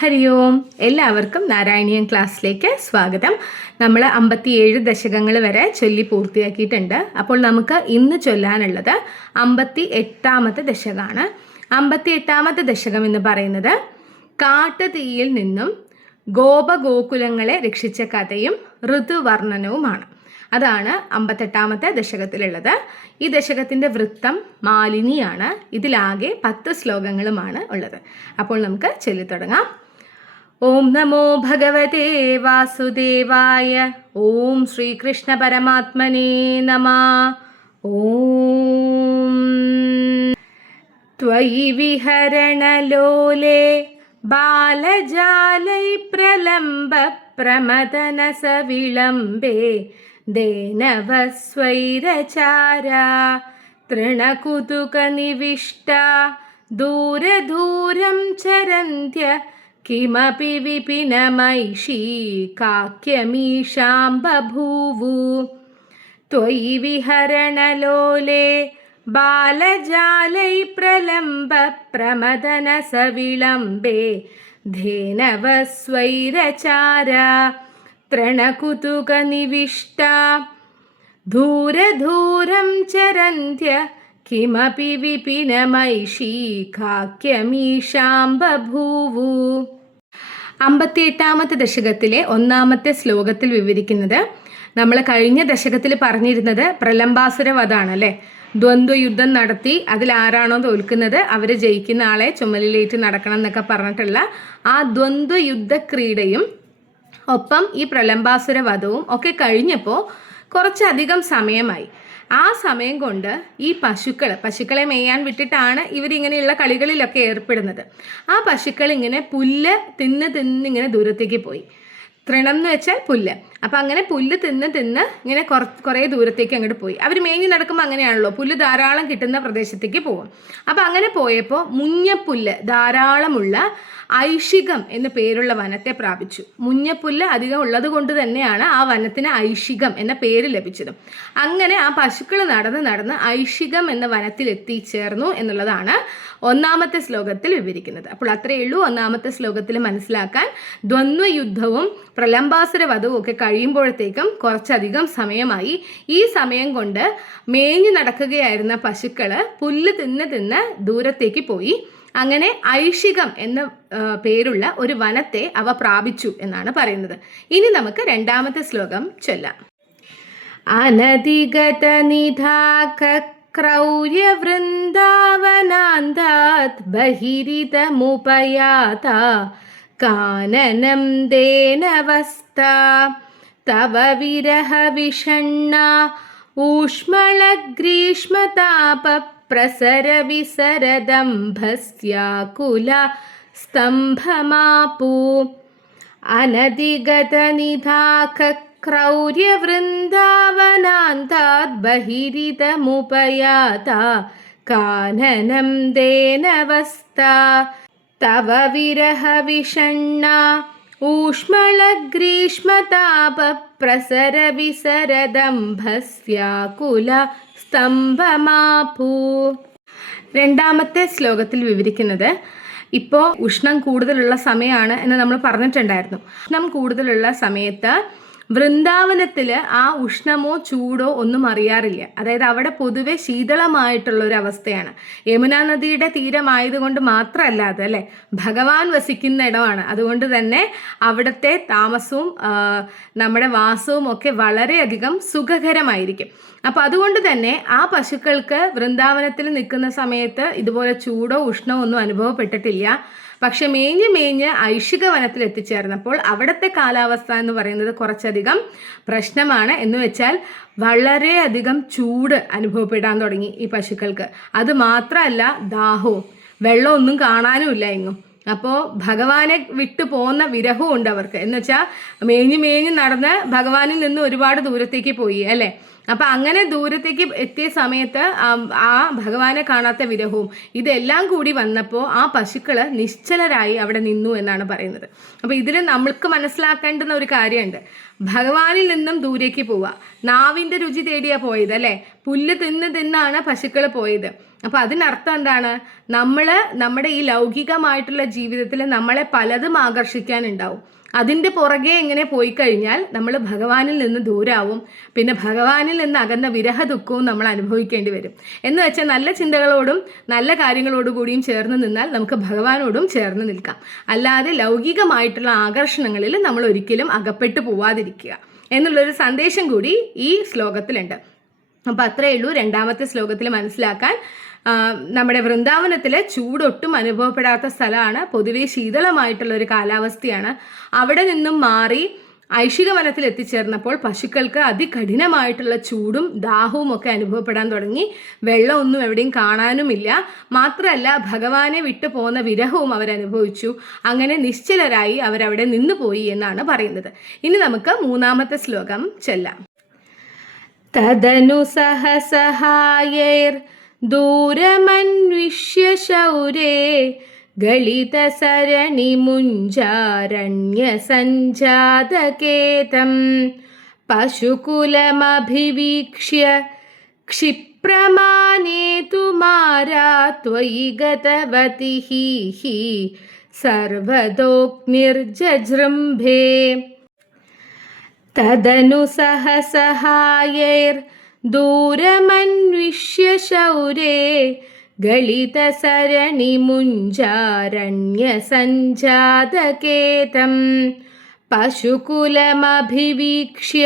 ഹരി ഓം. എല്ലാവർക്കും നാരായണീയം ക്ലാസ്സിലേക്ക് സ്വാഗതം. നമ്മൾ 57 ദശകങ്ങൾ വരെ ചൊല്ലി പൂർത്തിയാക്കിയിട്ടുണ്ട്. അപ്പോൾ നമുക്ക് ഇന്ന് ചൊല്ലാനുള്ളത് 58ാമത്തെ ദശകമാണ്. 58ാമത്തെ ദശകം എന്ന് പറയുന്നത് കാട്ടുതീയിൽ നിന്നും ഗോപഗോകുലങ്ങളെ രക്ഷിച്ച കഥയും ഋതുവർണ്ണനവുമാണ്. അതാണ് 58ാമത്തെ ദശകത്തിലുള്ളത്. ഈ ദശകത്തിൻ്റെ വൃത്തം മാലിനിയാണ്. ഇതിലാകെ 10 ശ്ലോകങ്ങളുമാണ് ഉള്ളത്. അപ്പോൾ നമുക്ക് ചൊല്ലിത്തുടങ്ങാം. ഓം നമോ ഭഗവതേ വാസുദേവായ. ഓം ശ്രീകൃഷ്ണ പരമാത്മനേ നമഃ. ഓം ത്വയി വിഹരണലോലേ ബാലജാലൈ പ്രലംബ പ്രമദന സവിളംബേ ദേനവസ്വൈരചാര തൃണകുതുക നിവിഷ്ട ദൂരദൂരം ചരന്ത്യ കിമപി വിപിനമൈഷീ കാക്യമീഷാം ബഭൂവു. ത്വയി വിഹരണലോലേ ബാലജാലൈ പ്രലംബ പ്രമദന സവിളംബേ ധേനവസ്വൈരചാര തൃണകുതുക നിവിഷ്ട ദൂരദൂരം ചരന്ത്യ കിമപി വിപിനമൈഷീ കാക്യമീഷാം ബഭൂവു. 58ാമത്തെ ദശകത്തിലെ 1ാമത്തെ ശ്ലോകത്തിൽ വിവരിക്കുന്നത് നമ്മൾ കഴിഞ്ഞ ദശകത്തിൽ പറഞ്ഞിരുന്നത് പ്രലംബാസുര വധാണ് അല്ലേ. ദ്വന്ദ്വയുദ്ധം നടത്തി അതിൽ ആരാണോ തോൽക്കുന്നത് അവർ ജയിക്കുന്ന ആളെ ചുമലിലേറ്റ് നടക്കണം എന്നൊക്കെ പറഞ്ഞിട്ടുള്ള ആ ദ്വന്ദ്വയുദ്ധ ക്രീഡയും ഒപ്പം ഈ പ്രലംബാസുര വധവും ഒക്കെ കുറച്ചധികം സമയമായി. ആ സമയം കൊണ്ട് ഈ പശുക്കളെ മേയാൻ വിട്ടിട്ടാണ് ഇവരിങ്ങനെയുള്ള കളികളിലൊക്കെ ഏർപ്പെടുന്നത്. ആ പശുക്കൾ ഇങ്ങനെ പുല്ല് തിന്നിങ്ങനെ ദൂരത്തേക്ക് പോയി. തൃണം എന്ന് വെച്ചാൽ പുല്ല്. അപ്പം അങ്ങനെ പുല്ല് തിന്ന് ഇങ്ങനെ കുറേ ദൂരത്തേക്ക് അങ്ങോട്ട് പോയി. അവർ മേഞ്ഞ് നടക്കുമ്പോൾ അങ്ങനെയാണല്ലോ, പുല്ല് ധാരാളം കിട്ടുന്ന പ്രദേശത്തേക്ക് പോകും. അപ്പം അങ്ങനെ പോയപ്പോൾ മുഞ്ഞപ്പുല്ല് ധാരാളമുള്ള ഐഷികം എന്ന പേരുള്ള വനത്തെ പ്രാപിച്ചു. മുഞ്ഞപ്പുല്ല് അധികം ഉള്ളത് കൊണ്ട് തന്നെയാണ് ആ വനത്തിന് ഐഷികം എന്ന പേര് ലഭിച്ചത്. അങ്ങനെ ആ പശുക്കൾ നടന്ന് ഐഷികം എന്ന വനത്തിൽ എത്തിച്ചേർന്നു എന്നുള്ളതാണ് 1ാമത്തെ ശ്ലോകത്തിൽ വിവരിക്കുന്നത്. അപ്പോൾ അത്രയേ ഉള്ളൂ 1ാമത്തെ ശ്ലോകത്തിൽ മനസ്സിലാക്കാൻ. ദ്വന്ദ്വയുദ്ധവും പ്രലംബാസുര വധവും ഒക്കെ കഴിയുമ്പോഴത്തേക്കും കുറച്ചധികം സമയമായി. ഈ സമയം കൊണ്ട് മേഞ്ഞു നടക്കുകയായിരുന്ന പശുക്കൾ പുല്ല് തിന്ന് ദൂരത്തേക്ക് പോയി. അങ്ങനെ ഐഷികം എന്ന പേരുള്ള ഒരു വനത്തെ അവ പ്രാപിച്ചു എന്നാണ് പറയുന്നത്. ഇനി നമുക്ക് 2ാമത്തെ ശ്ലോകം ചൊല്ലാം. അനധിഗത നിധാക ക്രൗര്യ വൃന്ദാവനാന്താത് ബഹിരിതമുപയാത കാനനം ദേനവസ്ഥ തവ വിരഹ വിഷണ്ണ ഊഷ്മള ഗ്രീഷ്മതാപ പ്രസര വിസരദംഭസ്യാകുല സ്തംഭമാപൂ. അനധിഗത നിധാക ക്രൗര്യ വൃന്ദാവനാന്താത് ബഹിരിതമുപയാത കാനനം ദേനവസ്ഥ തവ വിരഹ വിഷണ്ണ ഊഷ്മള ഗ്രീഷ്മതാപ പ്രസര വിസരദംഭസ്യാകുല സ്തംഭമാപൂ. 2ാമത്തെ ശ്ലോകത്തിൽ വിവരിക്കുന്നത് ഇപ്പോൾ ഉഷ്ണം കൂടുതലുള്ള സമയമാണ് എന്ന് നമ്മൾ പറഞ്ഞിട്ടുണ്ടായിരുന്നു. ഉഷ്ണം കൂടുതലുള്ള സമയത്ത് വൃന്ദാവനത്തിൽ ആ ഉഷ്ണമോ ചൂടോ ഒന്നും അറിയാറില്ല. അതായത് അവിടെ പൊതുവെ ശീതളമായിട്ടുള്ളൊരവസ്ഥയാണ്. യമുനാ നദിയുടെ തീരമായതുകൊണ്ട് മാത്രമല്ല അതല്ലേ, ഭഗവാൻ വസിക്കുന്ന ഇടമാണ്. അതുകൊണ്ട് തന്നെ അവിടുത്തെ താമസവും നമ്മുടെ വാസവും ഒക്കെ വളരെയധികം സുഖകരമായിരിക്കും. അപ്പോൾ അതുകൊണ്ട് തന്നെ ആ പശുക്കൾക്ക് വൃന്ദാവനത്തിൽ നിൽക്കുന്ന സമയത്ത് ഇതുപോലെ ചൂടോ ഉഷ്ണമോ ഒന്നും അനുഭവപ്പെട്ടിട്ടില്ല. പക്ഷെ മേഞ്ഞ് ഐഷിക വനത്തിൽ എത്തിച്ചേർന്നപ്പോൾ അവിടുത്തെ കാലാവസ്ഥ എന്ന് പറയുന്നത് കുറച്ചധികം പ്രശ്നമാണ്. എന്ന് വെച്ചാൽ വളരെയധികം ചൂട് അനുഭവപ്പെടാൻ തുടങ്ങി ഈ പശുക്കൾക്ക്. അത് മാത്രമല്ല ദാഹവും വെള്ളമൊന്നും കാണാനുമില്ല എങ്ങും. അപ്പോൾ ഭഗവാനെ വിട്ടു പോകുന്ന വിരഹവും ഉണ്ട് അവർക്ക്. എന്ന് വെച്ചാൽ മേഞ്ഞ് നടന്ന് ഭഗവാനിൽ നിന്ന് ഒരുപാട് ദൂരത്തേക്ക് പോയി അല്ലേ. അപ്പം അങ്ങനെ ദൂരത്തേക്ക് എത്തിയ സമയത്ത് ആ ഭഗവാനെ കാണാത്ത വിരഹവും ഇതെല്ലാം കൂടി വന്നപ്പോൾ ആ പശുക്കൾ നിശ്ചലരായി അവിടെ നിന്നു എന്നാണ് പറയുന്നത്. അപ്പോൾ ഇതിൽ നമ്മൾക്ക് മനസ്സിലാക്കേണ്ടുന്ന ഒരു കാര്യമുണ്ട്. ഭഗവാനിൽ നിന്നും ദൂരേക്ക് പോവുക. നാവിൻ്റെ രുചി തേടിയാണ് പോയത് അല്ലേ? പുല്ല് തിന്നാണ് പശുക്കൾ പോയത്. അപ്പോൾ അതിനർത്ഥം എന്താണ്? നമ്മുടെ ഈ ലൗകികമായിട്ടുള്ള ജീവിതത്തിൽ നമ്മളെ പലതും ആകർഷിക്കാനുണ്ടാവും. അതിൻ്റെ പുറകെ എങ്ങനെ പോയി കഴിഞ്ഞാൽ നമ്മൾ ഭഗവാനിൽ നിന്ന് ദൂരാവും. പിന്നെ ഭഗവാനിൽ നിന്ന് അകന്ന വിരഹ ദുഃഖവും നമ്മൾ അനുഭവിക്കേണ്ടി വരും. എന്ന് വെച്ചാൽ നല്ല ചിന്തകളോടും നല്ല കാര്യങ്ങളോടു കൂടിയും ചേർന്ന് നിന്നാൽ നമുക്ക് ഭഗവാനോടും ചേർന്ന് നിൽക്കാം. അല്ലാതെ ലൗകികമായിട്ടുള്ള ആകർഷണങ്ങളിൽ നമ്മൾ ഒരിക്കലും അകപ്പെട്ടു പോവാതിരിക്കുക എന്നുള്ളൊരു സന്ദേശം കൂടി ഈ ശ്ലോകത്തിലുണ്ട്. അപ്പം അത്രയേ ഉള്ളൂ രണ്ടാമത്തെ ശ്ലോകത്തിൽ മനസ്സിലാക്കാൻ. നമ്മുടെ വൃന്ദാവനത്തിൽ ചൂടൊട്ടും അനുഭവപ്പെടാത്ത സ്ഥലമാണ്. പൊതുവേ ശീതളമായിട്ടുള്ളൊരു കാലാവസ്ഥയാണ്. അവിടെ നിന്നും മാറി ഐഷിക വനത്തിൽ എത്തിച്ചേർന്നപ്പോൾ പശുക്കൾക്ക് അതികഠിനമായിട്ടുള്ള ചൂടും ദാഹവും ഒക്കെ അനുഭവപ്പെടാൻ തുടങ്ങി. വെള്ളമൊന്നും എവിടെയും കാണാനുമില്ല. മാത്രമല്ല ഭഗവാനെ വിട്ടു പോകുന്ന വിരഹവും അവരനുഭവിച്ചു. അങ്ങനെ നിശ്ചലരായി അവരവിടെ നിന്നുപോയി എന്നാണ് പറയുന്നത്. ഇനി നമുക്ക് മൂന്നാമത്തെ ശ്ലോകം ചൊല്ലാം. തദനു സഹസഹായൈർ ദൂരമന്വിഷ്യ ശൗരേ ഗളിതസരണിമുഞ്ചാരണ്യസഞ്ജാതകേതം പശുകുലമഭിവീക്ഷ്യ ക്ഷിപ്രമാനേതു മാരാ ത്വയി ഗതവതി ഹി സർവദോഗ്നിർജൃംഭേ. തദനു സഹസഹായൈർ ദൂരമന്വിഷ്യ ശൗരേ ഗളിതസരണിമുഞ്ചാരണ്യസഞ്ജാതകേതം പശുകുലമഭിവീക്ഷ്യ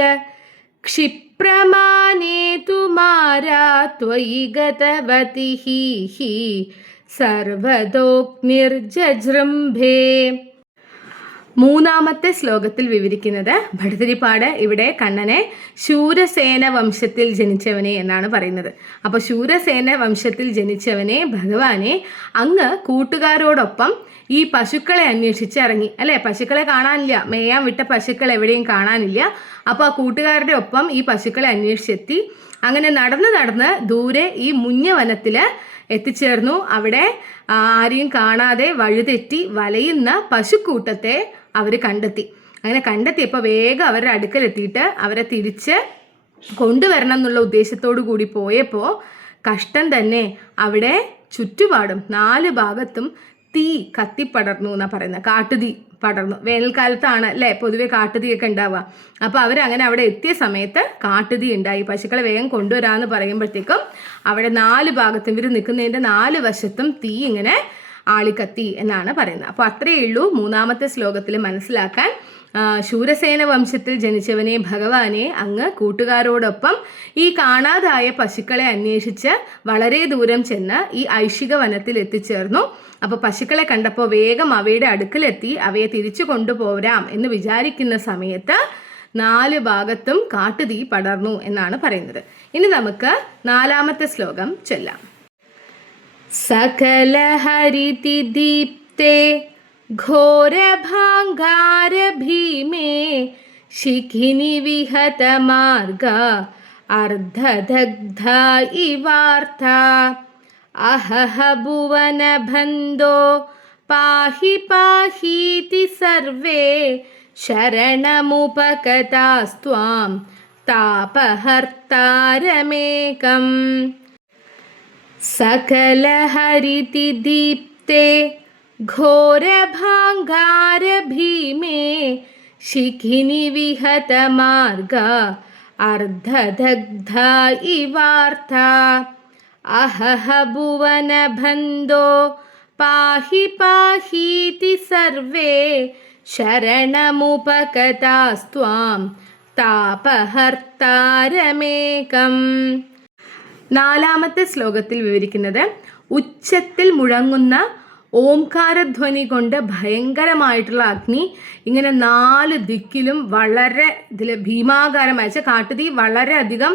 ക്ഷിപ്രമാനേതു മാരാ ത്വയി ഗതവതി ഹി സർവദോഗ്നിർജൃംഭേ. മൂന്നാമത്തെ ശ്ലോകത്തിൽ വിവരിക്കുന്നത് ഭട്ടതിരിപ്പാട് ഇവിടെ കണ്ണനെ ശൂരസേന വംശത്തിൽ ജനിച്ചവനെ എന്നാണ് പറയുന്നത്. അപ്പോൾ ശൂരസേന വംശത്തിൽ ജനിച്ചവനെ ഭഗവാനെ അങ്ങ് കൂട്ടുകാരോടൊപ്പം ഈ പശുക്കളെ അന്വേഷിച്ച് ഇറങ്ങി അല്ലേ? പശുക്കളെ കാണാനില്ല, മേയാൻ വിട്ട പശുക്കൾ എവിടെയും കാണാനില്ല. അപ്പോൾ ആ കൂട്ടുകാരുടെ ഒപ്പം ഈ പശുക്കളെ അന്വേഷിച്ചെത്തി. അങ്ങനെ നടന്ന് ദൂരെ ഈ മുഞ്ഞ വനത്തിൽ എത്തിച്ചേർന്നു. അവിടെ ആരെയും കാണാതെ വഴിതെറ്റി വലയുന്ന പശുക്കൂട്ടത്തെ അവർ കണ്ടെത്തി. അങ്ങനെ കണ്ടെത്തിയപ്പോൾ വേഗം അവരുടെ അടുക്കലെത്തിയിട്ട് അവരെ തിരിച്ച് കൊണ്ടുവരണം എന്നുള്ള ഉദ്ദേശത്തോടു കൂടി പോയപ്പോൾ കഷ്ടം തന്നെ. അവിടെ ചുറ്റുപാടും 4 ഭാഗത്തും തീ കത്തിപ്പടർന്നു എന്നാണ് പറയുന്നത്. കാട്ടുതീ പടർന്നു. വേനൽക്കാലത്താണ് അല്ലേ പൊതുവെ കാട്ടുതീയൊക്കെ ഉണ്ടാവുക. അപ്പോൾ അവരങ്ങനെ അവിടെ എത്തിയ സമയത്ത് കാട്ടുതീ ഉണ്ടായി. പശുക്കളെ വേഗം കൊണ്ടുവരാമെന്ന് പറയുമ്പോഴത്തേക്കും അവിടെ 4 ഭാഗത്തും ഇവർ നിൽക്കുന്നതിൻ്റെ 4 വശത്തും തീ ഇങ്ങനെ ആളിക്കത്തി എന്നാണ് പറയുന്നത്. അപ്പോൾ അത്രയേ ഉള്ളൂ മൂന്നാമത്തെ ശ്ലോകത്തിൽ മനസ്സിലാക്കാൻ. ശൂരസേന വംശത്തിൽ ജനിച്ചവനെ ഭഗവാനെ അങ്ങ് കൂട്ടുകാരോടൊപ്പം ഈ കാണാതായ പശുക്കളെ അന്വേഷിച്ച് വളരെ ദൂരം ചെന്ന് ഈ ഐഷിക വനത്തിൽ എത്തിച്ചേർന്നു. അപ്പോൾ പശുക്കളെ കണ്ടപ്പോൾ വേഗം അവയുടെ അടുക്കലെത്തി അവയെ തിരിച്ചു കൊണ്ടുപോരാം എന്ന് വിചാരിക്കുന്ന സമയത്ത് 4 ഭാഗത്തും കാട്ടുതീ പടർന്നു എന്നാണ് പറയുന്നത്. ഇനി നമുക്ക് നാലാമത്തെ ശ്ലോകം ചൊല്ലാം. സകല ഹരിതി ദീപ്തേ ഘോരഭാംഗാര ഭീമേ ശിഖിനി വിഹത മാർഗ അർദ്ധദഗ്ധ ഇവാർത്ത അഹഹ ഭുവനബന്ധോ പാഹി പാഹീതി സർവേ ശരണമുപകതാസ്ത്വാം താപഹർത്താരമേകം. സകല ഹരിതി ദീപ്തേ ഘോരഭാംഗാര ഭീമേ ശിഖിനി വിഹത മാർഗ അർദ്ധദഗ്ധ ഇവാർത്ത അഹഹ ഭുവനബന്ധോ പാഹി പാഹീതി സർവേ ശരണമുപകതാസ്ത്വാം താപഹർത്താരമേകം. നാലാമത്തെ ശ്ലോകത്തിൽ വിവരിക്കുന്നത് ഉച്ചത്തിൽ മുഴങ്ങുന്ന ഓംകാരധ്വനി കൊണ്ട് ഭയങ്കരമായിട്ടുള്ള അഗ്നി ഇങ്ങനെ 4 ദിക്കിലും വളരെ ഭീമാകാരമായ കാട്ടുതീ വളരെയധികം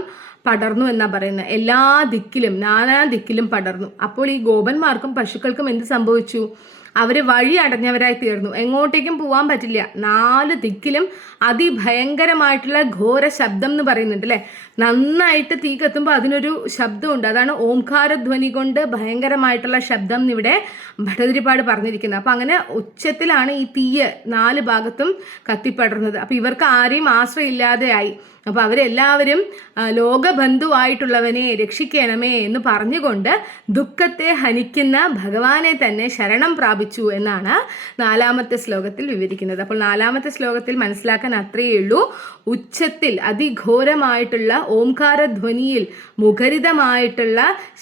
പടർന്നു എന്നാണ് പറയുന്നത്. എല്ലാ ദിക്കിലും നാനാ ദിക്കിലും പടർന്നു. അപ്പോൾ ഈ ഗോപന്മാർക്കും പശുക്കൾക്കും എന്ത് സംഭവിച്ചു? അവർ വഴി അടഞ്ഞവരായി തീർന്നു. എങ്ങോട്ടേക്കും പോകാൻ പറ്റില്ല. 4 ദിക്കിലും അതിഭയങ്കരമായിട്ടുള്ള ഘോര ശബ്ദം എന്ന് പറയുന്നുണ്ട് അല്ലേ. നന്നായിട്ട് തീ കത്തുമ്പോൾ അതിനൊരു ശബ്ദമുണ്ട്. അതാണ് ഓംകാരധ്വനി കൊണ്ട് ഭയങ്കരമായിട്ടുള്ള ശബ്ദം എന്നിവിടെ ഭട്ടതിരിപ്പാട് പറഞ്ഞിരിക്കുന്നത്. അപ്പം അങ്ങനെ ഉച്ചത്തിലാണ് ഈ തീയ് 4 ഭാഗത്തും കത്തിപ്പടർന്നത്. അപ്പം ഇവർക്ക് ആരെയും ആശ്രയില്ലാതെയായി. അപ്പോൾ അവരെല്ലാവരും ലോകബന്ധുവായിട്ടുള്ളവനെ രക്ഷിക്കണമേ എന്ന് പറഞ്ഞുകൊണ്ട് ദുഃഖത്തെ ഹനിക്കുന്ന ഭഗവാനെ തന്നെ ശരണം പ്രാപിച്ചു എന്നാണ് 4-ാമത്തെ ശ്ലോകത്തിൽ വിവരിക്കുന്നത്. അപ്പോൾ 4-ാമത്തെ ശ്ലോകത്തിൽ മനസ്സിലാക്കാൻ അത്രയേ ഉള്ളൂ. ഉച്ചത്തിൽ അതിഘോരമായിട്ടുള്ള ഓംകാരധ്വനിയിൽ മുഖരിതമായിട്ടുള്ള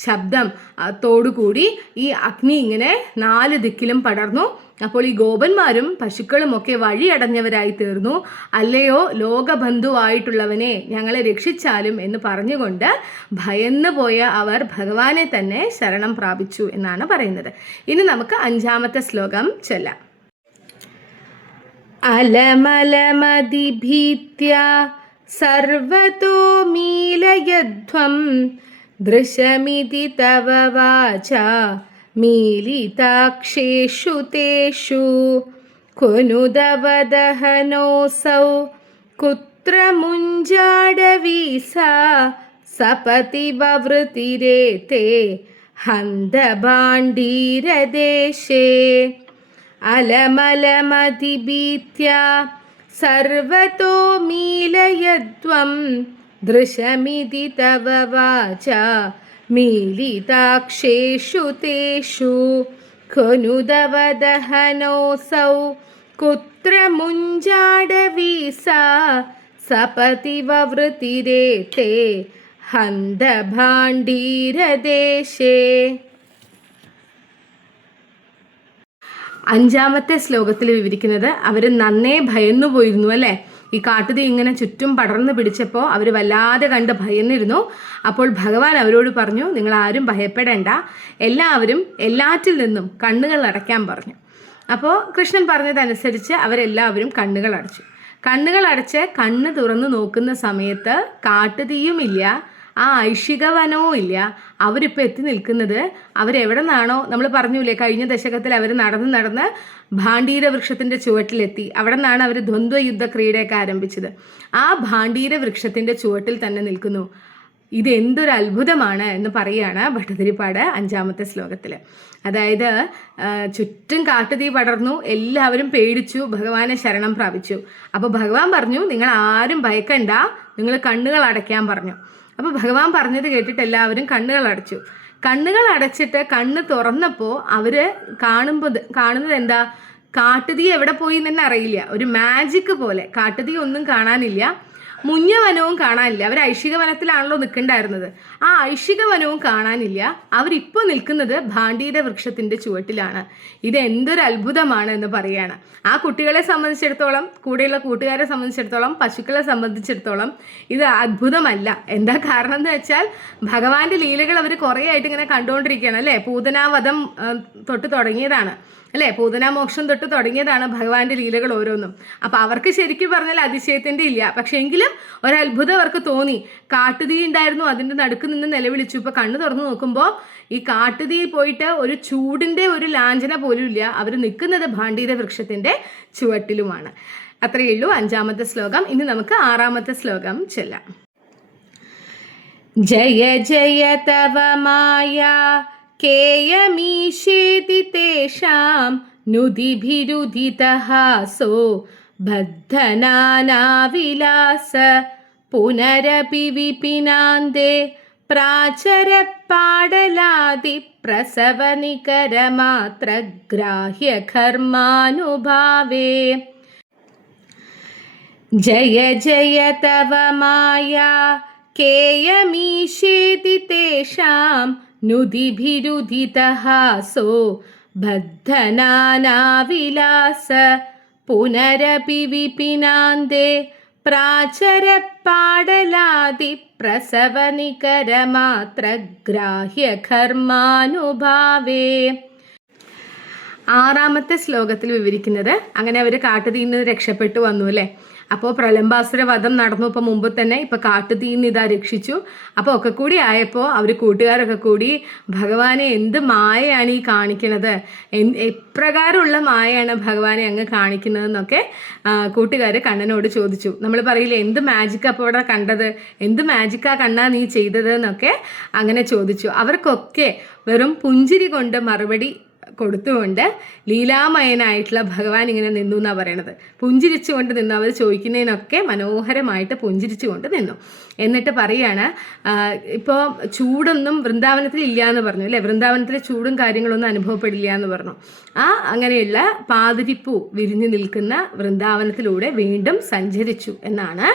ശബ്ദം ത്തോടുകൂടി ഈ അഗ്നി ഇങ്ങനെ 4 ദിക്കിലും പടർന്നു. അപ്പോൾ ഈ ഗോപന്മാരും പശുക്കളും ഒക്കെ വഴിയടഞ്ഞവരായി തീർന്നു. അല്ലയോ ലോകബന്ധുവായിട്ടുള്ളവനെ ഞങ്ങളെ രക്ഷിച്ചാലും എന്ന് പറഞ്ഞുകൊണ്ട് ഭയന്നു പോയ അവർ ഭഗവാനെ തന്നെ ശരണം പ്രാപിച്ചു എന്നാണ് പറയുന്നത്. ഇനി നമുക്ക് 5-ാമത്തെ ശ്ലോകം ചൊല്ലാം. അലമലമതിഭീത്യാ സർവതോ മീലയധ്വം ദൃശമിതി തവ വാച മീലിതാക്ഷേഷു തേഷു കുനുദവദഹനോസൗ കുത്ര മുഞ്ചാടവീസ സപതി വവൃതിരേതേ ഹന്തഭാണ്ഡീരദേശേ. അലമലമതിഭീത്യാ സർവതോ മീലയധ്വം ദൃശമിതി തവ വാച മീലിതാക്ഷേഷു തേഷു ഖനുദവദഹനോസൗ കുത്ര മുഞ്ചാടവീസ സപതി വവൃതിരേതേ ഹന്തഭാണ്ഡീരദേശേ. 5-ാമത്തെ ശ്ലോകത്തിൽ വിവരിക്കുന്നത് അവർ നന്നേ ഭയന്നു പോയിരുന്നു അല്ലേ. ഈ കാട്ടുതീ ഇങ്ങനെ ചുറ്റും പടർന്നു പിടിച്ചപ്പോൾ അവർ വല്ലാതെ കണ്ട് ഭയന്നിരുന്നു. അപ്പോൾ ഭഗവാൻ അവരോട് പറഞ്ഞു, നിങ്ങൾ ആരും ഭയപ്പെടേണ്ട, എല്ലാവരും എല്ലാറ്റിൽ നിന്നും കണ്ണുകൾ അടയ്ക്കാൻ പറഞ്ഞു. അപ്പോൾ കൃഷ്ണൻ പറഞ്ഞതനുസരിച്ച് അവരെല്ലാവരും കണ്ണുകൾ അടച്ചു. കണ്ണുകൾ അടച്ച് കണ്ണ് തുറന്നു നോക്കുന്ന സമയത്ത് കാട്ടുതീയുമില്ല, ആ ഐഷികവനവും ഇല്ല. അവരിപ്പോൾ എത്തി നിൽക്കുന്നത് അവരെവിടെ നിന്നാണോ, നമ്മൾ പറഞ്ഞില്ലേ കഴിഞ്ഞ ദശകത്തിൽ അവർ നടന്ന് ഭാണ്ഡീര വൃക്ഷത്തിൻ്റെ ചുവട്ടിലെത്തി. അവിടെ നിന്നാണ് അവർ ദ്വന്ദ്വയുദ്ധ ക്രീഡയൊക്കെ ആരംഭിച്ചത്. ആ ഭാണ്ഡീര വൃക്ഷത്തിൻ്റെ ചുവട്ടിൽ തന്നെ നിൽക്കുന്നു. ഇതെന്തൊരു അത്ഭുതമാണ് എന്ന് പറയുകയാണ് ഭട്ടതിരിപ്പാട് 5-ാമത്തെ ശ്ലോകത്തിൽ. അതായത് ചുറ്റും കാട്ടുതീ പടർന്നു, എല്ലാവരും പേടിച്ചു, ഭഗവാനെ ശരണം പ്രാപിച്ചു. അപ്പോൾ ഭഗവാൻ പറഞ്ഞു, നിങ്ങൾ ആരും ഭയക്കണ്ട, നിങ്ങൾ കണ്ണുകൾ അടയ്ക്കാൻ പറഞ്ഞു. അപ്പോൾ ഭഗവാൻ പറഞ്ഞത് കേട്ടിട്ട് എല്ലാവരും കണ്ണുകൾ അടച്ചു. കണ്ണുകൾ അടച്ചിട്ട് കണ്ണ് തുറന്നപ്പോൾ അവർ കാണുന്നത് എന്താ, കാട്ടുതീ എവിടെ പോയി എന്ന് തന്നെ അറിയില്ല. ഒരു മാജിക് പോലെ കാട്ടുതീ ഒന്നും കാണാനില്ല, മുഞ്ഞവനവും കാണാനില്ല. അവർ ഐഷിക വനത്തിലാണല്ലോ നിൽക്കണ്ടായിരുന്നത്. ആ ഐഷിക വനവും കാണാനില്ല. അവരിപ്പോൾ നിൽക്കുന്നത് ഭാണ്ഡീര വൃക്ഷത്തിൻ്റെ ചുവട്ടിലാണ്. ഇത് എന്തൊരു അത്ഭുതമാണ് എന്ന് പറയുകയാണ്. ആ കുട്ടികളെ സംബന്ധിച്ചിടത്തോളം, കൂടെയുള്ള കൂട്ടുകാരെ സംബന്ധിച്ചിടത്തോളം, പശുക്കളെ സംബന്ധിച്ചിടത്തോളം ഇത് അത്ഭുതമല്ല. എന്താ കാരണം എന്ന് വെച്ചാൽ ഭഗവാന്റെ ലീലകൾ അവർ കുറേ ആയിട്ട് ഇങ്ങനെ കണ്ടുകൊണ്ടിരിക്കുകയാണ് അല്ലേ. പൂതനാവധം തൊട്ട് തുടങ്ങിയതാണ് അല്ലേ, പൂതനാമോക്ഷം തൊട്ട് തുടങ്ങിയതാണ് ഭഗവാന്റെ ലീലകൾ ഓരോന്നും. അപ്പം അവർക്ക് ശരിക്കും പറഞ്ഞാൽ അതിശയത്തിൻ്റെ ഇല്ല, പക്ഷെ എങ്കിലും ഒരത്ഭുതം അവർക്ക് തോന്നി. കാട്ടുതീ ഉണ്ടായിരുന്നു, അതിൻ്റെ നടുക്ക് നിന്ന് നിലവിളിച്ചു. ഇപ്പോൾ കണ്ണ് തുറന്ന് നോക്കുമ്പോൾ ഈ കാട്ടുതീ പോയിട്ട് ഒരു ചൂടിൻ്റെ ഒരു ലാഞ്ചന പോലും ഇല്ല. അവർ നിൽക്കുന്നത് ഭാണ്ഡീര വൃക്ഷത്തിൻ്റെ ചുവട്ടിലുമാണ്. അത്രയേ ഉള്ളൂ 5-ാമത്തെ ശ്ലോകം. ഇനി നമുക്ക് 6-ാമത്തെ ശ്ലോകം ചൊല്ലാം. ജയ ജയ തവ മായാ കേയമീശേതി തേഷാം നുദിഭിരുദിതഹാസോ ബദ്ധനാനാവിലാസ പുനരപി വിപിനാന്തേ പ്രാചരപ്പാടലാതി പ്രസവനികരമാത്ര ഗ്രാഹ്യകർമാനുഭാവേ. ജയ ജയ തവ മായാ കേയമീശേതി തേഷാം നുദിഭിരുദിതഹാസോ ബദ്ധനാനാവിലാസ പുനരപി വിപിനാന്തേ പ്രാചരപ്പാടലാതി പ്രസവനികരമാത്ര ഗ്രാഹ്യകർമാനുഭാവേ. 6-ാമത്തെ ശ്ലോകത്തിൽ വിവരിക്കുന്നത് അങ്ങനെ അവർ കാട്ടുതീയിൽ നിന്ന് രക്ഷപ്പെട്ടു വന്നു അല്ലേ. അപ്പോൾ പ്രലംബാസുര വധം നടന്നു ഇപ്പോൾ മുമ്പ് തന്നെ, ഇപ്പോൾ കാട്ടുതീന്ന് ഇതാ രക്ഷിച്ചു. അപ്പോൾ ഒക്കെ കൂടി ആയപ്പോൾ അവർ കൂട്ടുകാരൊക്കെ കൂടി ഭഗവാനെ എന്ത് മായയാണ് ഈ കാണിക്കണത്, എപ്രകാരമുള്ള മായയാണ് ഭഗവാനെ അങ്ങ് കാണിക്കുന്നതെന്നൊക്കെ കൂട്ടുകാർ കണ്ണനോട് ചോദിച്ചു. നമ്മൾ പറയില്ലേ എന്ത് മാജിക്കാ അപ്പോൾ ഇവിടെ കണ്ടത്, എന്ത് മാജിക്കാ കണ്ണാ നീ ചെയ്തത് എന്നൊക്കെ അങ്ങനെ ചോദിച്ചു. അവർക്കൊക്കെ വെറും പുഞ്ചിരി കൊണ്ട് മറുപടി കൊടുത്തുകൊണ്ട് ലീലാമയനായിട്ടുള്ള ഭഗവാൻ ഇങ്ങനെ നിന്നു എന്നാണ് പറയണത്. പുഞ്ചിരിച്ചുകൊണ്ട് നിന്നു, അവർ ചോദിക്കുന്നതിനൊക്കെ മനോഹരമായിട്ട് പുഞ്ചിരിച്ചുകൊണ്ട് നിന്നു. എന്നിട്ട് പറയാണ്, ഇപ്പോൾ ചൂടൊന്നും വൃന്ദാവനത്തിൽ ഇല്ല എന്ന് പറഞ്ഞു അല്ലേ, വൃന്ദാവനത്തിലെ ചൂടും കാര്യങ്ങളൊന്നും അനുഭവപ്പെടില്ല എന്ന് പറഞ്ഞു. അങ്ങനെയുള്ള പാതിരിപ്പൂ വിരിഞ്ഞു നിൽക്കുന്ന വൃന്ദാവനത്തിലൂടെ വീണ്ടും സഞ്ചരിച്ചു എന്നാണ്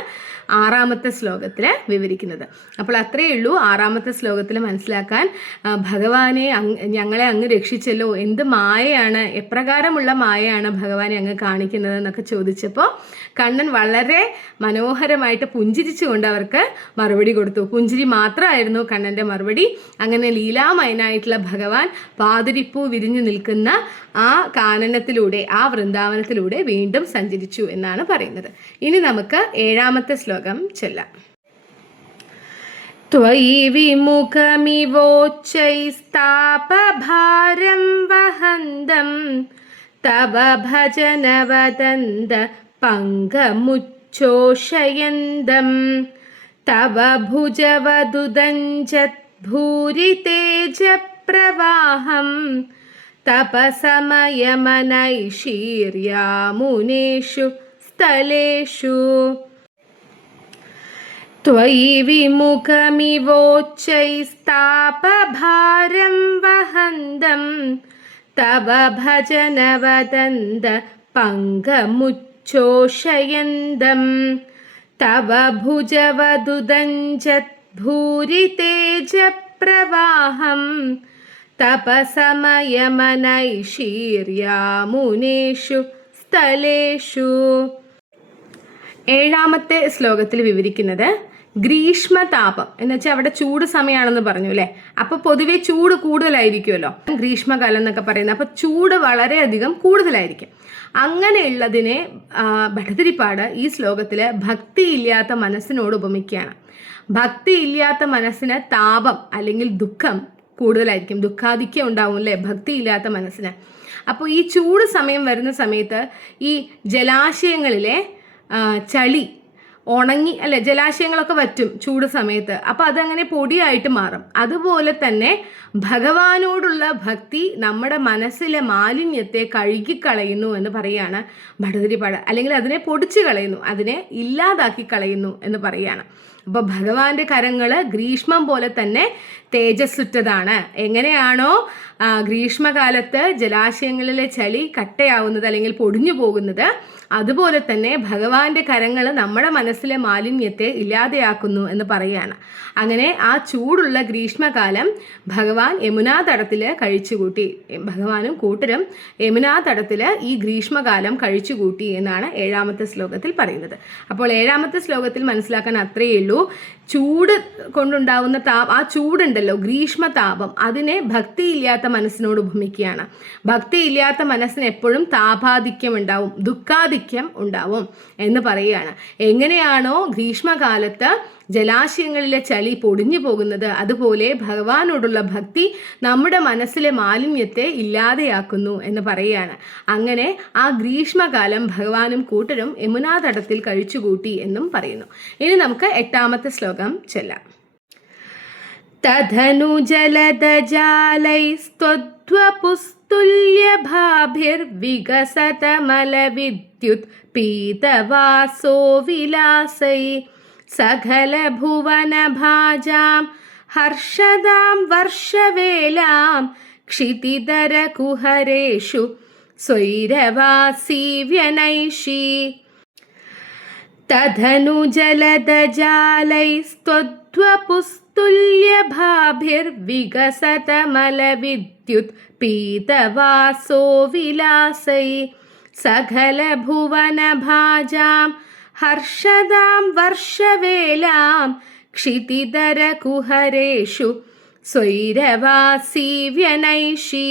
6ാമത്തെ ശ്ലോകത്തിൽ വിവരിക്കുന്നത്. അപ്പോൾ അത്രയേ ഉള്ളൂ 6ാമത്തെ ശ്ലോകത്തിൽ മനസ്സിലാക്കാൻ. ഭഗവാനെ ഞങ്ങളെ അങ്ങ് രക്ഷിച്ചല്ലോ, എന്ത് മായയാണ്, എപ്രകാരമുള്ള മായയാണ് ഭഗവാനെ അങ്ങ് കാണിക്കുന്നത് എന്നൊക്കെ ചോദിച്ചപ്പോൾ കണ്ണൻ വളരെ മനോഹരമായിട്ട് പുഞ്ചിരിച്ചുകൊണ്ട് അവർക്ക് മറുപടി കൊടുത്തു. പുഞ്ചിരി മാത്രമായിരുന്നു കണ്ണൻ്റെ മറുപടി. അങ്ങനെ ലീലാമയനായിട്ടുള്ള ഭഗവാൻ പാതിരിപ്പൂ വിരിഞ്ഞു നിൽക്കുന്ന ആ കാനനത്തിലൂടെ, ആ വൃന്ദാവനത്തിലൂടെ വീണ്ടും സഞ്ചരിച്ചു എന്നാണ് പറയുന്നത്. ഇനി നമുക്ക് 7ാമത്തെ ശ്ലോകം ചൊല്ലാം. ത്വയി വിമുഖമിവോച്ചൈസ്താപഭാരം വഹന്തം തവ ഭജനവദന്ത പങ്കമുച്ഛോഷയന്തം തവ ഭുജവദുദഞ്ചത് ഭൂരി തേജ പ്രവാഹം തപസമയമനൈഷീര്യാമുനേഷു സ്ഥലേഷു. ത്വയി വിമുഖമിവോച്ചൈസ്താപഭാരം വഹന്തം തവ ഭജനവദന്ത പങ്കമുച്ഛോഷയന്തം തവ ഭുജവദുദഞ്ചത് ഭൂരി തേജ പ്രവാഹം തപസമയമനൈഷീര്യാമുനേഷു സ്ഥലേഷു. 7ാമത്തെ ശ്ലോകത്തിൽ വിവരിക്കുന്നത് ഗ്രീഷ്മതാപം എന്ന് വെച്ചാൽ അവിടെ ചൂട് സമയമാണെന്ന് പറഞ്ഞു അല്ലേ. അപ്പോൾ പൊതുവെ ചൂട് കൂടുതലായിരിക്കുമല്ലോ ഗ്രീഷ്മകാലം എന്നൊക്കെ പറയുന്നത്. അപ്പോൾ ചൂട് വളരെയധികം കൂടുതലായിരിക്കും. അങ്ങനെയുള്ളതിനെ ഭട്ടതിരിപ്പാട് ഈ ശ്ലോകത്തിൽ ഭക്തിയില്ലാത്ത മനസ്സിനോട് ഉപമിക്കുകയാണ്. ഭക്തിയില്ലാത്ത മനസ്സിന് താപം അല്ലെങ്കിൽ ദുഃഖം കൂടുതലായിരിക്കും, ദുഃഖാധിക്യം ഉണ്ടാവും അല്ലേ ഭക്തിയില്ലാത്ത മനസ്സിന്. അപ്പോൾ ഈ ചൂട് സമയം വരുന്ന സമയത്ത് ഈ ജലാശയങ്ങളിലെ ചളി ഉണങ്ങി അല്ലെ, ജലാശയങ്ങളൊക്കെ വറ്റും ചൂട് സമയത്ത്. അപ്പോൾ അതങ്ങനെ പൊടിയായിട്ട് മാറും. അതുപോലെ തന്നെ ഭഗവാനോടുള്ള ഭക്തി നമ്മുടെ മനസ്സിലെ മാലിന്യത്തെ കഴുകിക്കളയുന്നു എന്ന് പറയുകയാണ് ഭട്ടതിരിപ്പാട്. അല്ലെങ്കിൽ അതിനെ പൊടിച്ചു കളയുന്നു, അതിനെ ഇല്ലാതാക്കി കളയുന്നു എന്ന് പറയുകയാണ്. അപ്പോൾ ഭഗവാന്റെ കരങ്ങൾ ഗ്രീഷ്മം പോലെ തന്നെ തേജസ്സുറ്റതാണ്. എങ്ങനെയാണോ ഗ്രീഷ്മകാലത്ത് ജലാശയങ്ങളിലെ ചളി കട്ടയാവുന്നത് അല്ലെങ്കിൽ പൊടിഞ്ഞു പോകുന്നത്, അതുപോലെ തന്നെ ഭഗവാന്റെ കരങ്ങൾ നമ്മുടെ മനസ്സിലെ മാലിന്യത്തെ ഇല്ലാതെയാക്കുന്നു എന്ന് പറയുകയാണ്. അങ്ങനെ ആ ചൂടുള്ള ഗ്രീഷ്മകാലം ഭഗവാൻ യമുനാ തടത്തിൽ കഴിച്ചുകൂട്ടി. ഭഗവാനും കൂട്ടരും യമുനാ തടത്തിൽ ഈ ഗ്രീഷ്മകാലം കഴിച്ചുകൂട്ടി എന്നാണ് 7ാമത്തെ ശ്ലോകത്തിൽ പറയുന്നത്. അപ്പോൾ 7ാമത്തെ ശ്ലോകത്തിൽ മനസ്സിലാക്കാൻ അത്രയേ ഉള്ളൂ. ചൂട് കൊണ്ടുണ്ടാവുന്ന ആ ചൂടുണ്ടല്ലോ ഗ്രീഷ്മതാപം, അതിനെ ഭക്തിയില്ലാത്ത മനസ്സിനോട് ഉപമിക്കുകയാണ്. ഭക്തിയില്ലാത്ത മനസ്സിന് എപ്പോഴും താപാധിക്യം ഉണ്ടാവും, ദുഃഖാധിക്യം ഉണ്ടാവും എന്ന് പറയുകയാണ്. എങ്ങനെയാണോ ഗ്രീഷ്മകാലത്ത് ജലാശയങ്ങളിലെ ചളി പൊടിഞ്ഞു പോകുന്നത്, അതുപോലെ ഭഗവാനോടുള്ള ഭക്തി നമ്മുടെ മനസ്സിലെ മാലിന്യത്തെ ഇല്ലാതെയാക്കുന്നു എന്ന് പറയുകയാണ്. അങ്ങനെ ആ ഗ്രീഷ്മകാലം ഭഗവാനും കൂട്ടരും യമുനാ തടത്തിൽ കഴിച്ചുകൂട്ടി എന്നും പറയുന്നു. ഇനി നമുക്ക് 8ാമത്തെ ശ്ലോകം ചൊല്ലാം. തധനു ജലദജാലൈസ്ത്വദ്വപുസ്തുല്യഭാഭിർവികസതമലവിദ്യുത് പീതവാസോ വിലാസൈ സകലഭുവനഭാജാം ഹർഷദാം വർഷവേലാം ക്ഷിതിധരകുഹരേഷു സ്വൈരവാസീ വ്യനൈഷീ. തധനു ജലദജാലൈസ്ത്വദ്വപുസ്തുല്യഭാഭിർവികസതമലവിദ്യുത് പീതവാസോ വിലാസൈ സകലഭുവനഭാജാം ഹർഷദാം വർഷവേലാം ക്ഷിതിധരകുഹരേഷു സ്വൈരവാസീ വ്യനൈഷീ.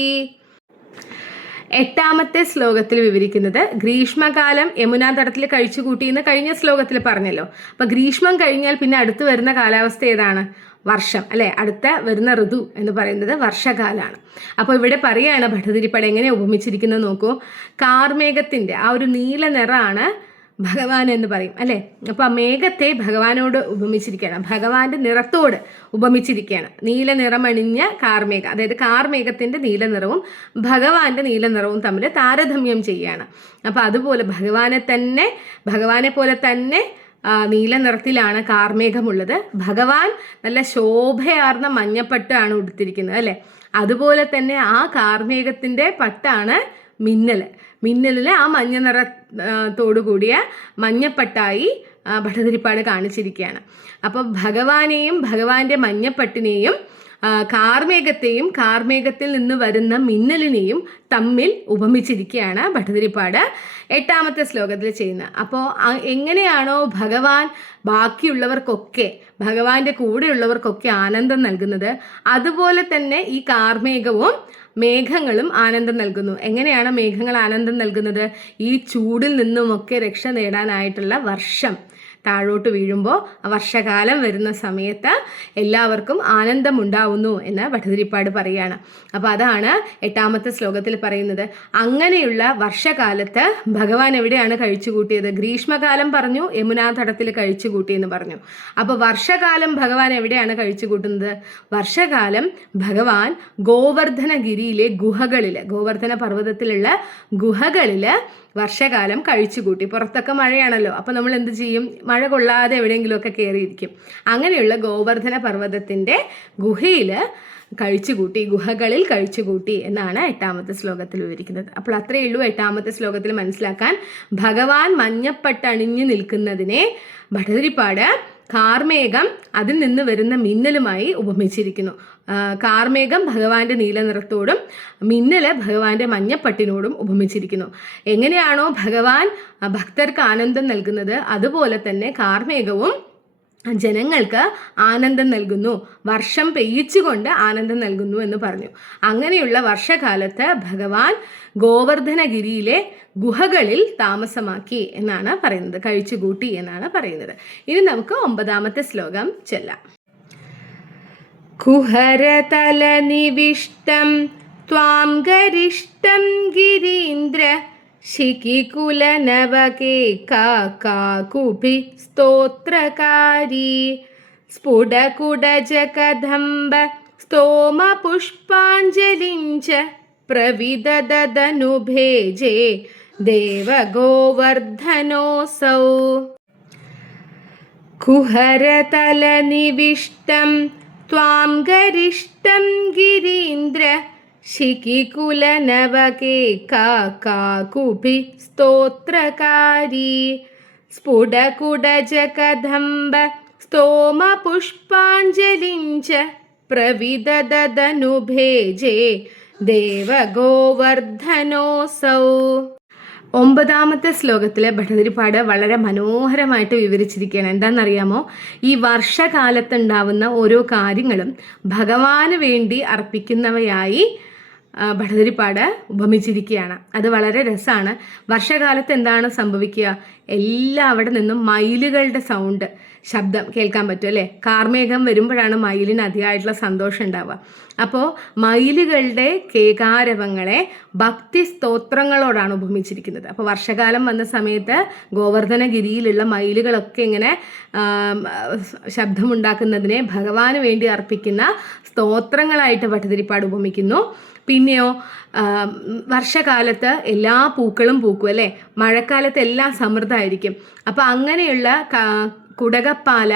എട്ടാമത്തെ ശ്ലോകത്തിൽ വിവരിക്കുന്നത് ഗ്രീഷ്മകാലം യമുനാ തടത്തിൽ കഴിച്ചുകൂട്ടി എന്ന് കഴിഞ്ഞ ശ്ലോകത്തിൽ പറഞ്ഞല്ലോ. അപ്പൊ ഗ്രീഷ്മം കഴിഞ്ഞാൽ പിന്നെ അടുത്ത് വരുന്ന കാലാവസ്ഥ ഏതാണ്? വർഷം അല്ലെ. അടുത്ത വരുന്ന ഋതു എന്ന് പറയുന്നത് വർഷകാലാണ്. അപ്പോൾ ഇവിടെ പറയുകയാണ് ഭട്ടതിരിപ്പാട് എങ്ങനെ ഉപമിച്ചിരിക്കുന്നത് നോക്കൂ. കാർമേഘത്തിന്റെ ആ ഒരു നീല നിറമാണ് ഭഗവാൻ എന്ന് പറയും അല്ലേ. അപ്പോൾ ആ മേഘത്തെ ഭഗവാനോട് ഉപമിച്ചിരിക്കുകയാണ്, ഭഗവാന്റെ നിറത്തോട് ഉപമിച്ചിരിക്കുകയാണ്. നീല നിറമണിഞ്ഞ കാർമേഘം, അതായത് കാർമേഘത്തിന്റെ നീല നിറവും ഭഗവാന്റെ നീല നിറവും തമ്മിൽ താരതമ്യം ചെയ്യുകയാണ്. അപ്പോൾ അതുപോലെ ഭഗവാനെ പോലെ തന്നെ നീല നിറത്തിലാണ് കാർമേഘമുള്ളത്. ഭഗവാൻ നല്ല ശോഭയാർന്ന മഞ്ഞപ്പട്ടാണ് ഉടുത്തിരിക്കുന്നത് അല്ലേ. അതുപോലെ തന്നെ ആ കാർമേഘത്തിന്റെ പട്ടാണ് മിന്നലിൽ ആ മഞ്ഞ നിറത്തോടു കൂടിയ മഞ്ഞപ്പട്ടായി ഭട്ടതിരിപ്പാട് കാണിച്ചിരിക്കുകയാണ്. അപ്പോൾ ഭഗവാനെയും ഭഗവാന്റെ മഞ്ഞപ്പട്ടിനെയും കാർമേഘത്തെയും കാർമേഘത്തിൽ നിന്ന് വരുന്ന മിന്നലിനെയും തമ്മിൽ ഉപമിച്ചിരിക്കുകയാണ് ഭട്ടതിരിപ്പാട് എട്ടാമത്തെ ശ്ലോകത്തിൽ ചെയ്യുന്നത്. അപ്പോൾ എങ്ങനെയാണോ ഭഗവാൻ ബാക്കിയുള്ളവർക്കൊക്കെ, ഭഗവാന്റെ കൂടെയുള്ളവർക്കൊക്കെ ആനന്ദം നൽകുന്നത്, അതുപോലെ തന്നെ ഈ കാർമേഘവും മേഘങ്ങളും ആനന്ദം നൽകുന്നു. എങ്ങനെയാണ് മേഘങ്ങൾ ആനന്ദം നൽകുന്നത്? ഈ ചൂടിൽ നിന്നുമൊക്കെ രക്ഷ നേടാനായിട്ടുള്ള വർഷം താഴോട്ട് വീഴുമ്പോൾ വർഷകാലം വരുന്ന സമയത്ത് എല്ലാവർക്കും ആനന്ദമുണ്ടാവുന്നു എന്ന് ഭട്ടതിരിപ്പാട് പറയുകയാണ്. അപ്പോൾ അതാണ് എട്ടാമത്തെ ശ്ലോകത്തിൽ പറയുന്നത്. അങ്ങനെയുള്ള വർഷകാലത്ത് ഭഗവാൻ എവിടെയാണ് കഴിച്ചുകൂട്ടിയത്? ഗ്രീഷ്മകാലം പറഞ്ഞു, യമുനാ തടത്തിൽ കഴിച്ചുകൂട്ടിയെന്ന് പറഞ്ഞു. അപ്പോൾ വർഷകാലം ഭഗവാൻ എവിടെയാണ് കഴിച്ചുകൂട്ടുന്നത്? വർഷകാലം ഭഗവാൻ ഗോവർദ്ധനഗിരിയിലെ ഗുഹകളിൽ, ഗോവർദ്ധന പർവ്വതത്തിലുള്ള ഗുഹകളിൽ വർഷകാലം കഴിച്ചുകൂട്ടി. പുറത്തൊക്കെ മഴയാണല്ലോ, അപ്പോൾ നമ്മൾ എന്ത് ചെയ്യും? മഴ കൊള്ളാതെ എവിടെയെങ്കിലുമൊക്കെ കയറിയിരിക്കും. അങ്ങനെയുള്ള ഗോവർദ്ധന പർവ്വതത്തിൻ്റെ ഗുഹയിൽ കഴിച്ചുകൂട്ടി, ഗുഹകളിൽ കഴിച്ചുകൂട്ടി എന്നാണ് എട്ടാമത്തെ ശ്ലോകത്തിൽ വിവരിക്കുന്നത്. അപ്പോൾ അത്രയേ ഉള്ളൂ എട്ടാമത്തെ ശ്ലോകത്തിൽ മനസ്സിലാക്കാൻ. ഭഗവാൻ മഞ്ഞപ്പട്ടണിഞ്ഞു നിൽക്കുന്നതിനെ ഭട്ടതിരിപ്പാട് കാർമേഘം അതിൽ നിന്ന് വരുന്ന മിന്നലുമായി ഉപമിച്ചിരിക്കുന്നു. കാർമേഘം ഭഗവാന്റെ നീല നിറത്തോടും മിന്നല് ഭഗവാന്റെ മഞ്ഞപ്പട്ടിനോടും ഉപമിച്ചിരിക്കുന്നു. എങ്ങനെയാണോ ഭഗവാൻ ഭക്തർക്ക് ആനന്ദം നൽകുന്നത്, അതുപോലെ തന്നെ കാർമേഘവും ജനങ്ങൾക്ക് ആനന്ദം നൽകുന്നു, വർഷം പെയ്യിച്ചുകൊണ്ട് ആനന്ദം നൽകുന്നു എന്ന് പറഞ്ഞു. അങ്ങനെയുള്ള വർഷകാലത്ത് ഭഗവാൻ ഗോവർദ്ധനഗിരിയിലെ ഗുഹകളിൽ താമസമാക്കി എന്നാണ് പറയുന്നത്, കഴിച്ചുകൂട്ടി എന്നാണ് പറയുന്നത്. ഇനി നമുക്ക് 9ാമത്തെ ശ്ലോകം ചൊല്ലാം. കുഹരതലനിവിഷ്ടം ത്വാം ഗരിഷ്ടം ഗിരീന്ദ്ര ശിഖികുലനവകേകാകുഭി സ്തോത്രകാരി സ്ഫുടകുടജകദംബ സ്തോമപുഷ്പാഞ്ജലിഞ്ച പ്രവിദദനുഭേജേ ദേവഗോവർദ്ധനോസൗ. കുഹരതലനിവിഷ്ടം ത്വാം ഗരിഷ്ടം ഗിരീന്ദ്ര ശിഖികുലനവകേകാകുഭി സ്തോത്രകാരി സ്ഫുടകുടജകദംബ സ്തോമപുഷ്പാഞ്ജലിഞ്ച പ്രവിദദനുഭേജേ ദേവഗോവർദ്ധനോസൗ. 9ാമത്തെ ശ്ലോകത്തിലെ ഭട്ടതിരിപ്പാട് വളരെ മനോഹരമായിട്ട് വിവരിച്ചിരിക്കുകയാണ്. എന്താണെന്നറിയാമോ? ഈ വർഷകാലത്തുണ്ടാവുന്ന ഓരോ കാര്യങ്ങളും ഭഗവാന് വേണ്ടി അർപ്പിക്കുന്നവയായി ഭട്ടതിരിപ്പാട് ഉപമിച്ചിരിക്കുകയാണ്. അത് വളരെ രസമാണ്. വർഷകാലത്ത് എന്താണ് സംഭവിക്കുക? അവിടെ നിന്നും മയിലുകളുടെ ശബ്ദം കേൾക്കാൻ പറ്റും അല്ലേ. കാർമേഘം വരുമ്പോഴാണ് മയിലിന് അതിയായിട്ടുള്ള സന്തോഷം ഉണ്ടാവുക. അപ്പോൾ മയിലുകളുടെ കേകാരവങ്ങളെ ഭക്തി സ്തോത്രങ്ങളോടാണ് ഉപമിച്ചിരിക്കുന്നത്. അപ്പോൾ വർഷകാലം വന്ന സമയത്ത് ഗോവർദ്ധനഗിരിയിലുള്ള മയിലുകളൊക്കെ ഇങ്ങനെ ശബ്ദമുണ്ടാക്കുന്നതിനെ ഭഗവാന് വേണ്ടി അർപ്പിക്കുന്ന സ്തോത്രങ്ങളായിട്ട് ഭട്ടതിരിപ്പാട് ഉപമിക്കുന്നു. പിന്നെയോ വർഷകാലത്ത് എല്ലാ പൂക്കളും പൂക്കും അല്ലേ. മഴക്കാലത്ത് എല്ലാം സമൃദ്ധമായിരിക്കും. അപ്പോൾ അങ്ങനെയുള്ള കുടകപ്പാല,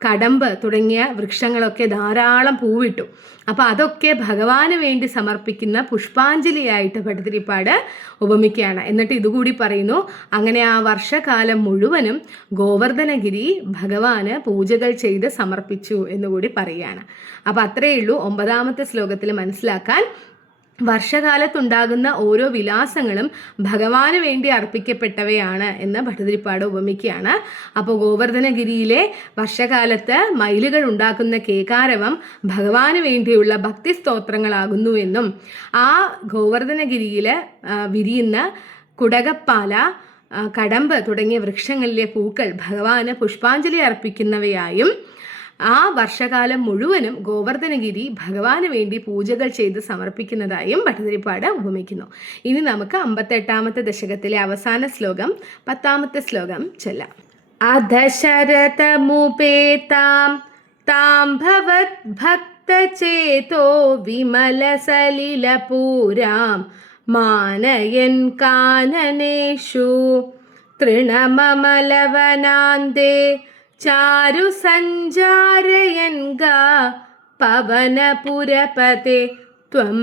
കടമ്പ് തുടങ്ങിയ വൃക്ഷങ്ങളൊക്കെ ധാരാളം പൂവിട്ടു. അപ്പോൾ അതൊക്കെ ഭഗവാന് വേണ്ടി സമർപ്പിക്കുന്ന പുഷ്പാഞ്ജലിയായിട്ട് ഭട്ടതിരിപ്പാട് ഉപമിക്കുകയാണ്. എന്നിട്ട് ഇതുകൂടി പറയുന്നു, അങ്ങനെ ആ വർഷകാലം മുഴുവനും ഗോവർദ്ധനഗിരി ഭഗവാന് പൂജകൾ ചെയ്ത് സമർപ്പിച്ചു എന്നുകൂടി പറയുകയാണ്. അപ്പോൾ അത്രയേ ഉള്ളൂ 9ാമത്തെ ശ്ലോകത്തിൽ മനസ്സിലാക്കാൻ. വർഷകാലത്തുണ്ടാകുന്ന ഓരോ വിലാസങ്ങളും ഭഗവാന് വേണ്ടി അർപ്പിക്കപ്പെട്ടവയാണ് എന്ന് ഭട്ടതിരിപ്പാട് ഉപമിക്കുകയാണ്. അപ്പോൾ ഗോവർദ്ധനഗിരിയിലെ വർഷകാലത്ത് മയിലുകൾ ഉണ്ടാക്കുന്ന കേകാരവം ഭഗവാന് വേണ്ടിയുള്ള ഭക്തി സ്തോത്രങ്ങളാകുന്നുവെന്നും ആ ഗോവർദ്ധനഗിരിയിൽ വിരിയുന്ന കുടകപ്പാല, കടമ്പ് തുടങ്ങിയ വൃക്ഷങ്ങളിലെ പൂക്കൾ ഭഗവാന് പുഷ്പാഞ്ജലി അർപ്പിക്കുന്നവയായും ആ വർഷകാലം മുഴുവനും ഗോവർദ്ധനഗിരി ഭഗവാന് വേണ്ടി പൂജകൾ ചെയ്ത് സമർപ്പിക്കുന്നതായും ഭട്ടതിരിപ്പാട് ഉപമിക്കുന്നു. ഇനി നമുക്ക് 58ാമത്തെ ദശകത്തിലെ അവസാന ശ്ലോകം 10ാമത്തെ ശ്ലോകം ചൊല്ലാം. അധശരതമുപേതാം താം ഭവത് ഭക്തചേതോ വിമലസലിലപൂരാം മാനയൻ കാനനേഷു തൃണമമലവനാന്തേ ചാരു സഞ്ചാരയൻ ഗാ പവനപുരപതേ ത്വം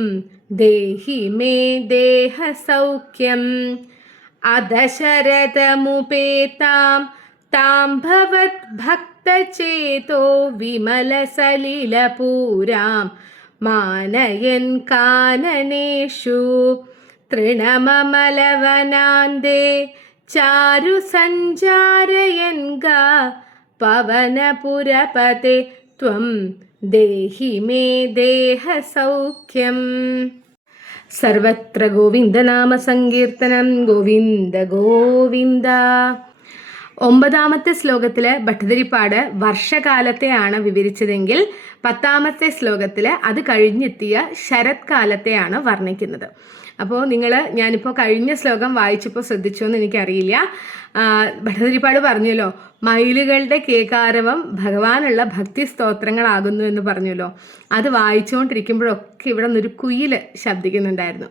ദേഹി മേ ദേഹസൗഖ്യം. അധശരതമുപേതാം താം ഭവത് ഭക്തചേതോ വിമലസലിലപൂരാം മാനയൻ കാനനേഷു തൃണമമലവനാന്തേ ചാരു സഞ്ചാരയൻ ഗാ പവനപുരപതേ ത്വം ദേഹി മേ ദേഹസൗഖ്യം. സർവത്ര ഗോവിന്ദനാമ സങ്കീർത്തനം. ഗോവിന്ദ ഗോവിന്ദ. 9ാമത്തെ ശ്ലോകത്തിൽ ഭട്ടതിരിപ്പാട് വർഷകാലത്തെയാണ് വിവരിച്ചതെങ്കിൽ 10ാമത്തെ ശ്ലോകത്തിൽ അത് കഴിഞ്ഞെത്തിയ ശരത്കാലത്തെയാണ് വർണ്ണിക്കുന്നത്. അപ്പോൾ ഞാനിപ്പോൾ കഴിഞ്ഞ ശ്ലോകം വായിച്ചപ്പോൾ ശ്രദ്ധിച്ചോ എന്ന് എനിക്കറിയില്ല. ഭട്ടതിരിപ്പാട് പറഞ്ഞല്ലോ, മയിലുകളുടെ കേകാരവം ഭഗവാനുള്ള ഭക്തി സ്തോത്രങ്ങളാകുന്നു എന്ന് പറഞ്ഞല്ലോ. അത് വായിച്ചുകൊണ്ടിരിക്കുമ്പോഴൊക്കെ ഇവിടെ നിന്നൊരു കുയിൽ ശബ്ദിക്കുന്നുണ്ടായിരുന്നു.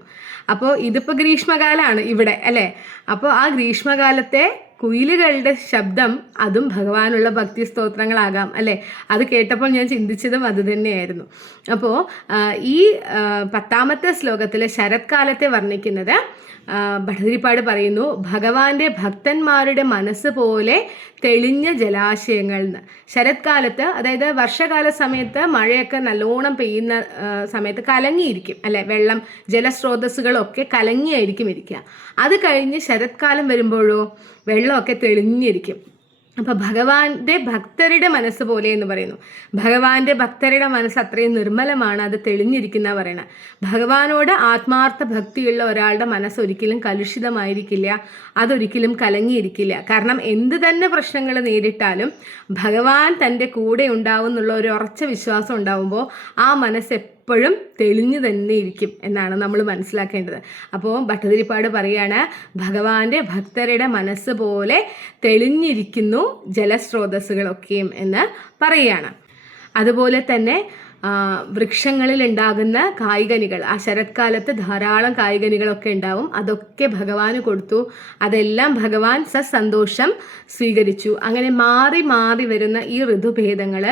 അപ്പോൾ ഇതിപ്പോൾ ഗ്രീഷ്മകാലമാണ് ഇവിടെ അല്ലേ. അപ്പോൾ ആ ഗ്രീഷ്മകാലത്തെ കുയിലുകളുടെ ശബ്ദം അതും ഭഗവാനുള്ള ഭക്തി സ്തോത്രങ്ങളാകാം അല്ലേ. അത് കേട്ടപ്പോൾ ഞാൻ ചിന്തിച്ചതും അത് തന്നെയായിരുന്നു. അപ്പോൾ ഈ 10ാമത്തെ ശ്ലോകത്തിലെ ശരത്കാലത്തെ വർണ്ണിക്കുന്നത് ഭട്ടതിരിപ്പാട് പറയുന്നു, ഭഗവാന്റെ ഭക്തന്മാരുടെ മനസ്സ് പോലെ തെളിഞ്ഞ ജലാശയങ്ങൾ എന്ന്. ശരത്കാലത്ത്, അതായത് വർഷകാല സമയത്ത് മഴയൊക്കെ നല്ലോണം പെയ്യുന്ന സമയത്ത് കലങ്ങിയിരിക്കും അല്ലെ, വെള്ളം ജലസ്രോതസ്സുകളൊക്കെ കലങ്ങിയായിരിക്കും ഇരിക്കുക. അത് കഴിഞ്ഞ് ശരത്കാലം വരുമ്പോഴോ വെള്ളമൊക്കെ തെളിഞ്ഞിരിക്കും. അപ്പോൾ ഭഗവാന്റെ ഭക്തരുടെ മനസ്സ് പോലെ എന്ന് പറയുന്നു. ഭഗവാന്റെ ഭക്തരുടെ മനസ്സ് അത്രയും നിർമ്മലമാണ്, അത് തെളിഞ്ഞിരിക്കുന്ന പറയണം. ഭഗവാനോട് ആത്മാർത്ഥ ഭക്തിയുള്ള ഒരാളുടെ മനസ്സ് ഒരിക്കലും കലുഷിതമായിരിക്കില്ല, അതൊരിക്കലും കലങ്ങിയിരിക്കില്ല. കാരണം എന്ത് തന്നെ പ്രശ്നങ്ങൾ നേരിട്ടാലും ഭഗവാൻ തൻ്റെ കൂടെ ഉണ്ടാവും എന്നുള്ള ഒരു ഉറച്ച വിശ്വാസം ഉണ്ടാവുമ്പോൾ ആ മനസ്സ് എപ്പോഴും തെളിഞ്ഞു തന്നെ ഇരിക്കും എന്നാണ് നമ്മൾ മനസ്സിലാക്കേണ്ടത്. അപ്പോൾ ഭട്ടതിരിപ്പാട് പറയാണ്, ഭഗവാന്റെ ഭക്തരുടെ മനസ്സ് പോലെ തെളിഞ്ഞിരിക്കുന്നു ജലസ്രോതസ്സുകളൊക്കെയും എന്ന് പറയുകയാണ്. അതുപോലെ തന്നെ വൃക്ഷങ്ങളിൽ ഉണ്ടാകുന്ന കായ്കനികൾ, ആ ശരത്കാലത്ത് ധാരാളം കായ്കനികളൊക്കെ ഉണ്ടാവും, അതൊക്കെ ഭഗവാന് കൊടുത്തു. അതെല്ലാം ഭഗവാൻ സന്തോഷം സ്വീകരിച്ചു. അങ്ങനെ മാറി മാറി വരുന്ന ഈ ഋതുഭേദങ്ങൾ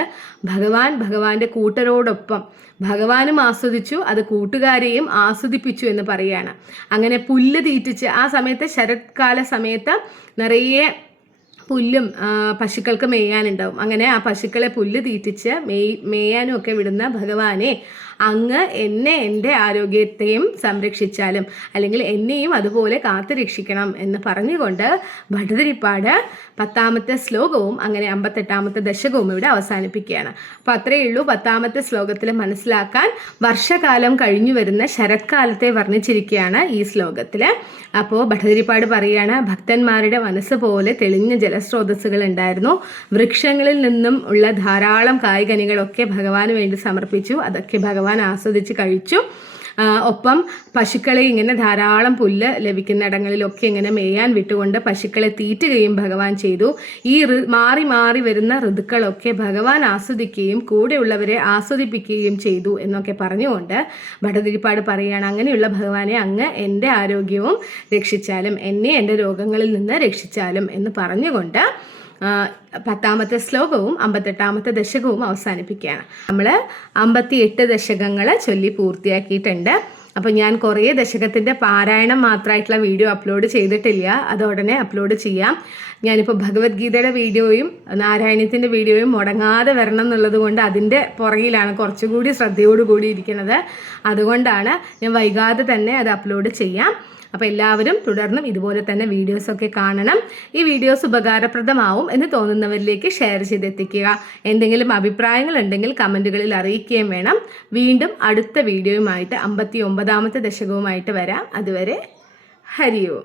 ഭഗവാന്റെ കൂട്ടരോടൊപ്പം ഭഗവാനും ആസ്വദിച്ചു, അത് കൂട്ടുകാരെയും ആസ്വദിപ്പിച്ചു എന്ന് പറയുകയാണ്. അങ്ങനെ പുല്ല് തീറ്റിച്ച്, ആ സമയത്ത് ശരത്കാല സമയത്ത് നിറയെ പുല്ലും പശുക്കൾക്ക് മേയാനുണ്ടാവും. അങ്ങനെ ആ പശുക്കളെ പുല്ല് തീറ്റിച്ച് മേയാനും ഒക്കെ വിടുന്ന ഭഗവാനെ, അങ്ങ് എന്നെ, എൻ്റെ ആരോഗ്യത്തെയും സംരക്ഷിച്ചാലും അല്ലെങ്കിൽ എന്നെയും അതുപോലെ കാത്തു രക്ഷിക്കണം എന്ന് പറഞ്ഞുകൊണ്ട് ഭട്ടതിരിപ്പാട് 10ാമത്തെ ശ്ലോകവും അങ്ങനെ 58ാമത്തെ ദശകവും ഇവിടെ അവസാനിപ്പിക്കുകയാണ്. അപ്പോൾ അത്രയേ ഉള്ളൂ 10ാമത്തെ ശ്ലോകത്തിൽ മനസ്സിലാക്കാൻ. വർഷകാലം കഴിഞ്ഞു വരുന്ന ശരത്കാലത്തെ വർണ്ണിച്ചിരിക്കുകയാണ് ഈ ശ്ലോകത്തിൽ. അപ്പോൾ ഭട്ടതിരിപ്പാട് പറയുകയാണ്, ഭക്തന്മാരുടെ മനസ്സ് പോലെ തെളിഞ്ഞ ജലസ്രോതസ്സുകൾ ഉണ്ടായിരുന്നു, വൃക്ഷങ്ങളിൽ നിന്നും ഉള്ള ധാരാളം കായ്കനികളൊക്കെ ഭഗവാന് വേണ്ടി സമർപ്പിച്ചു, അതൊക്കെ ഭഗവാൻ ആസ്വദിച്ച് കഴിച്ചു. ഒപ്പം പശുക്കളെ ഇങ്ങനെ ധാരാളം പുല്ല് ലഭിക്കുന്നിടങ്ങളിലൊക്കെ ഇങ്ങനെ മേയാൻ വിട്ടുകൊണ്ട് പശുക്കളെ തീറ്റുകയും ഭഗവാൻ ചെയ്തു. ഈ മാറി മാറി വരുന്ന ഋതുക്കളൊക്കെ ഭഗവാൻ ആസ്വദിക്കുകയും കൂടെയുള്ളവരെ ആസ്വദിപ്പിക്കുകയും ചെയ്തു എന്നൊക്കെ പറഞ്ഞുകൊണ്ട് ഭട്ടതിരിപ്പാട് പറയുകയാണ്, അങ്ങനെയുള്ള ഭഗവാനെ അങ്ങ് എൻ്റെ ആരോഗ്യവും രക്ഷിച്ചാലും എന്നെ എൻ്റെ രോഗങ്ങളിൽ നിന്ന് രക്ഷിച്ചാലും എന്ന് പറഞ്ഞുകൊണ്ട് 10ാമത്തെ ശ്ലോകവും 58ാമത്തെ ദശകവും അവസാനിപ്പിക്കുകയാണ്. നമ്മൾ 58 ദശകങ്ങൾ ചൊല്ലി പൂർത്തിയാക്കിയിട്ടുണ്ട്. അപ്പോൾ ഞാൻ കുറേ ദശകത്തിൻ്റെ പാരായണം മാത്രമായിട്ടുള്ള വീഡിയോ അപ്ലോഡ് ചെയ്തിട്ടില്ല, അത് ഉടനെ അപ്ലോഡ് ചെയ്യാം. ഞാനിപ്പോൾ ഭഗവത്ഗീതയുടെ വീഡിയോയും നാരായണീയത്തിൻ്റെ വീഡിയോയും മുടങ്ങാതെ വരണം എന്നുള്ളത് കൊണ്ട് അതിൻ്റെ പുറകിലാണ് കുറച്ചുകൂടി ശ്രദ്ധയോടുകൂടി ഇരിക്കുന്നത്. അതുകൊണ്ടാണ് ഞാൻ വൈകാതെ തന്നെ അത് അപ്ലോഡ് ചെയ്യാം. അപ്പോൾ എല്ലാവരും തുടർന്നും ഇതുപോലെ തന്നെ വീഡിയോസൊക്കെ കാണണം. ഈ വീഡിയോസ് ഉപകാരപ്രദമാവും എന്ന് തോന്നുന്നവരിലേക്ക് ഷെയർ ചെയ്തെത്തിക്കുക. എന്തെങ്കിലും അഭിപ്രായങ്ങൾ ഉണ്ടെങ്കിൽ കമൻറ്റുകളിൽ അറിയിക്കുകയും വേണം. വീണ്ടും അടുത്ത വീഡിയോയുമായിട്ട് 59ാമത്തെ ദശകവുമായിട്ട് വരാം. അതുവരെ ഹരി ഓം.